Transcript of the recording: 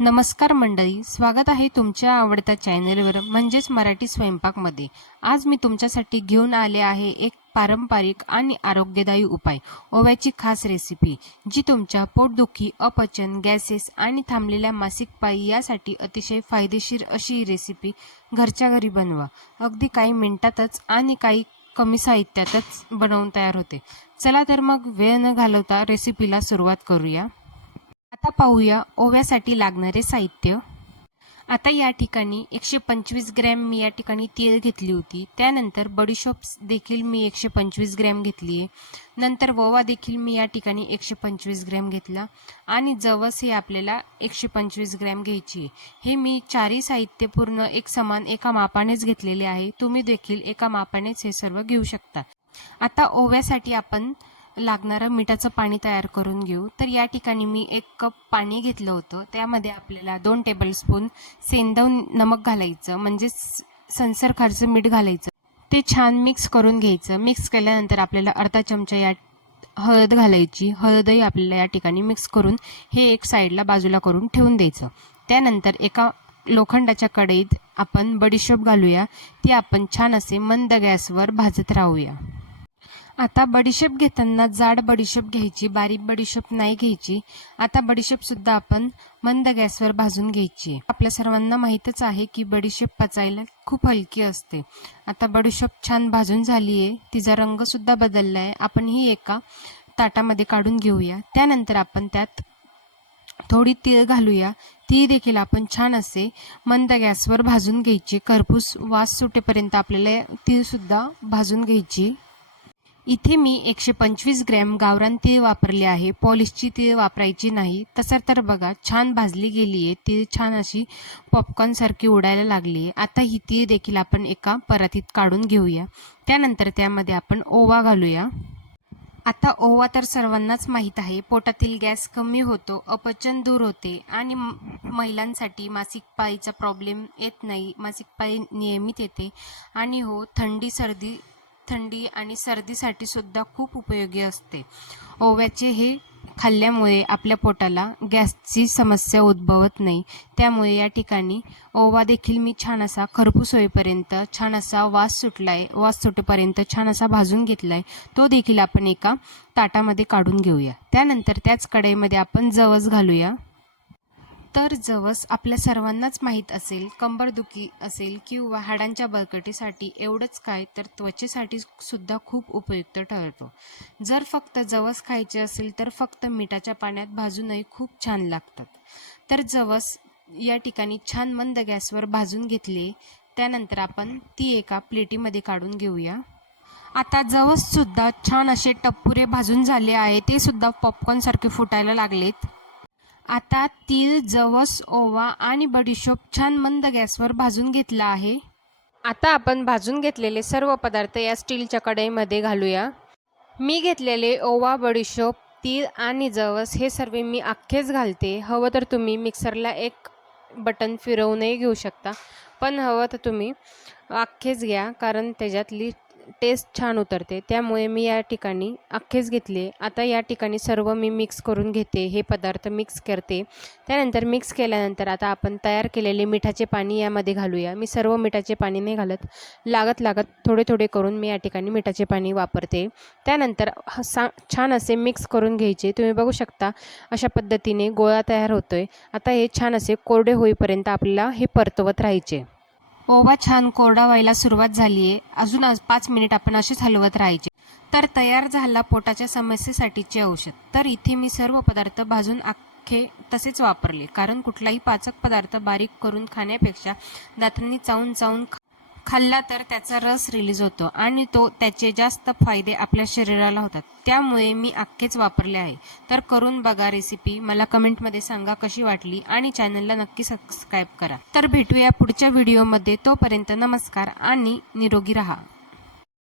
नमस्कार मंडळी स्वागत आहे तुमच्या आवडत्या चॅनलवर म्हणजेच मराठी स्वयंपाकमध्ये. आज मी तुमच्यासाठी घेऊन आले आहे एक पारंपरिक आणि आरोग्यदायी उपाय ओव्याची खास रेसिपी जी तुमच्या पोटदुखी अपचन गॅसेस आणि थांबलेल्या मासिक पायी यासाठी अतिशय फायदेशीर अशी रेसिपी घरच्या घरी बनवा. अगदी काही मिनिटातच आणि काही कमी साहित्यातच बनवून तयार होते. चला तर मग वेळ न घालवता रेसिपीला सुरुवात करूया. आता पाहूया ओव्यासाठी लागणारे साहित्य. आता या ठिकाणी एकशे पंचवीस ग्रॅम मी या ठिकाणी तीळ घेतली होती. त्यानंतर बडीशॉप देखील मी एकशे पंचवीस ग्रॅम घेतली आहे. नंतर ववा देखील मी या ठिकाणी एकशे पंचवीस ग्रॅम घेतला. आणि जवस हे आपल्याला एकशे पंचवीस ग्रॅम घ्यायची आहे. हे मी चारही साहित्य पूर्ण एक समान एका मापानेच घेतलेले आहे. तुम्ही देखील एका मापानेच हे सर्व घेऊ शकता. आता ओव्यासाठी आपण लागणारं मिठाचं पाणी तयार करून घेऊ. तर या ठिकाणी मी एक कप पाणी घेतलं होतं. त्यामध्ये आपल्याला दोन टेबलस्पून सेंदव नमक घालायचं म्हणजेच संसर खारचं मीठ घालायचं. ते छान मिक्स करून घ्यायचं. मिक्स केल्यानंतर आपल्याला अर्धा चमचा या हळद घालायची. हळदही आपल्याला या ठिकाणी मिक्स करून हे एक साईडला बाजूला करून ठेवून द्यायचं. त्यानंतर एका लोखंडाच्या कढईत आपण बडीशोप घालूया. ती आपण छान असे मंद गॅसवर भाजत राहूया. आता बडीशेप घेताना जाड बडीशेप घ्यायची बारीक बडीशेप नाही घ्यायची. आता बडीशेप सुद्धा आपण मंद गॅसवर भाजून घ्यायची. आपल्या सर्वांना माहीतच आहे की बडीशेप पचायला खूप हलकी असते. आता बडीशेप छान भाजून झाली आहे तिचा रंग सुद्धा बदलला आहे आपण ही एका ताटामध्ये काढून घेऊया. त्यानंतर आपण त्यात थोडी तीळ घालूया. ती देखील आपण छान असे मंद गॅसवर भाजून घ्यायची. खरपूस वास सुटेपर्यंत आपल्याला तीळ सुद्धा भाजून घ्यायची. इथे मी एकशे पंचवीस ग्रॅम गावरान तीळ वापरले आहे. पॉलिशची तीळ वापरायची नाही. तसं तर बघा छान भाजली गेली आहे. तीळ छान अशी पॉपकॉर्नसारखी उडायला लागली आहे. आता ही तीळ देखील आपण एका परातीत काढून घेऊया. त्यानंतर त्यामध्ये आपण ओवा घालूया. आता ओवा तर सर्वांनाच माहीत आहे. पोटातील गॅस कमी होतो अपचन दूर होते आणि महिलांसाठी मासिक पाळीचा प्रॉब्लेम येत नाही. मासिक पाळी नियमित येते. आणि हो थंडी सर्दी थंडी आणि सर्दीसाठी सुद्धा खूप उपयोगी असते. ओव्याचे हे खाल्ल्यामुळे आपल्या पोटाला गॅसची समस्या उद्भवत नाही. त्यामुळे या ठिकाणी ओवा देखील मी छान असा खरपूस होईपर्यंत छान असा वास सुटलाय वास सुटेपर्यंत छान असा भाजून घेतलाय तो देखील आपण एका ताटामध्ये काढून घेऊया. त्यानंतर त्याच कढईमध्ये आपण जवस घालूया. तर जवस आपल्या सर्वांनाच माहीत असेल कंबरदुखी असेल किंवा हाडांच्या बळकटीसाठी एवढंच काय तर त्वचेसाठी सुद्धा खूप उपयुक्त ठरतो. जर फक्त जवस खायचे असेल तर फक्त मिठाच्या पाण्यात भाजूनही खूप छान लागतात. तर जवस या ठिकाणी छान मंद गॅसवर भाजून घेतले त्यानंतर आपण ती एका प्लेटीमध्ये काढून घेऊया. आता जवससुद्धा छान असे टप्पुरे भाजून झाले आहे ते सुद्धा पॉपकॉर्नसारखे फुटायला लागलेत. आता तीळ जवस ओवा आणि बडीशोप छान मंद गॅसवर भाजून घेतला आहे. आता आपण भाजून घेतलेले सर्व पदार्थ या स्टीलच्या कढईमध्ये घालूया. मी घेतलेले ओवा बडीशोप तीळ आणि जवस हे सर्व मी अख्खेच घालते. हवं तर तुम्ही मिक्सरला एक बटन फिरवूनही घेऊ शकता. पण हवं तर तुम्ही अख्खेच घ्या कारण त्याच्यातली टेस्ट छान उतरते. त्यामुळे मी या ठिकाणी अख्खेच घेतले. आता या ठिकाणी सर्व मी मिक्स करून घेते. हे पदार्थ मिक्स करते. त्यानंतर मिक्स केल्यानंतर आता आपण तयार केलेले मिठाचे पाणी यामध्ये घालूया. मी सर्व मिठाचे पाणी नाही घालत. लागत लागत थोडे थोडे करून मी या ठिकाणी मिठाचे पाणी वापरते. त्यानंतर ह- सा छान असे मिक्स करून घ्यायचे. तुम्ही बघू शकता अशा पद्धतीने गोळा तयार होतोय. आता हे छान असे कोरडे होईपर्यंत आपल्याला हे परतवत राहायचे. ओवा छान कोरडा व्हायला सुरुवात झाली आहे अजून आज पाच मिनिट आपण असेच हलवत राहायचे. तर तयार झाला पोटाच्या समस्येसाठीचे औषध. तर इथे मी सर्व पदार्थ भाजून अख्खे तसेच वापरले. कारण कुठलाही पाचक पदार्थ बारीक करून खाण्यापेक्षा दातांनी चावून चावून खाल्ला तर त्याचा रस रिलीज होतो आणि तो त्याचे जास्त फायदे आपल्या शरीराला होतात. त्यामुळे मी अख्खेच वापरले आहे. तर करून बघा रेसिपी मला कमेंटमध्ये सांगा कशी वाटली आणि चॅनलला नक्की सबस्क्राईब करा. तर भेटूया पुढच्या व्हिडिओमध्ये तोपर्यंत नमस्कार आणि निरोगी राहा.